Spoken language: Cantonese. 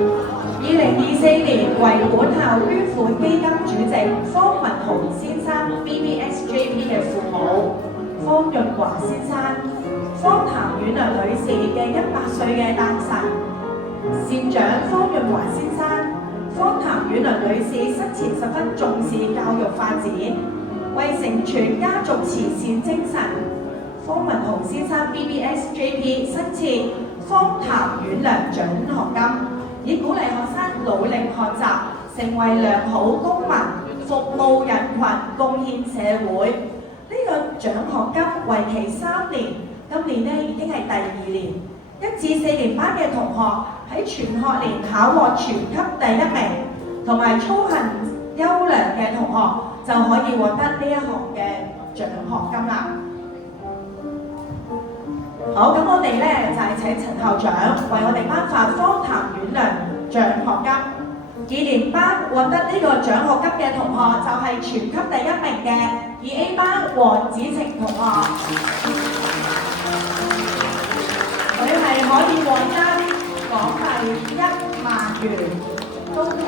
2024年為本校捐款基金主席方文豪先生 BBSJP 嘅父母方潤華先生、方譚婉良女士嘅100歲嘅誕辰，善長方潤華先生、方譚婉良女士生前十分重視教育發展，為承傳家族慈善精神，方文豪先生 BBSJP 新設方譚婉良獎學金。以鼓勵學生努力學習，成為良好公民，服務人群，貢獻社會。呢個獎學金為期3年，今年呢已經係第2年。1至4年班嘅同學喺全學年考獲全級第1名，同埋操行優良嘅同學就可以獲得呢一項嘅獎學金啦。好，咁我哋咧就係請陳校長為我哋頒發方譚婉良獎學金。2年班獲得呢個獎學金嘅同學就係全級第1名嘅2A 班黃子晴同學，佢係可以獲得港幣1萬元，恭喜！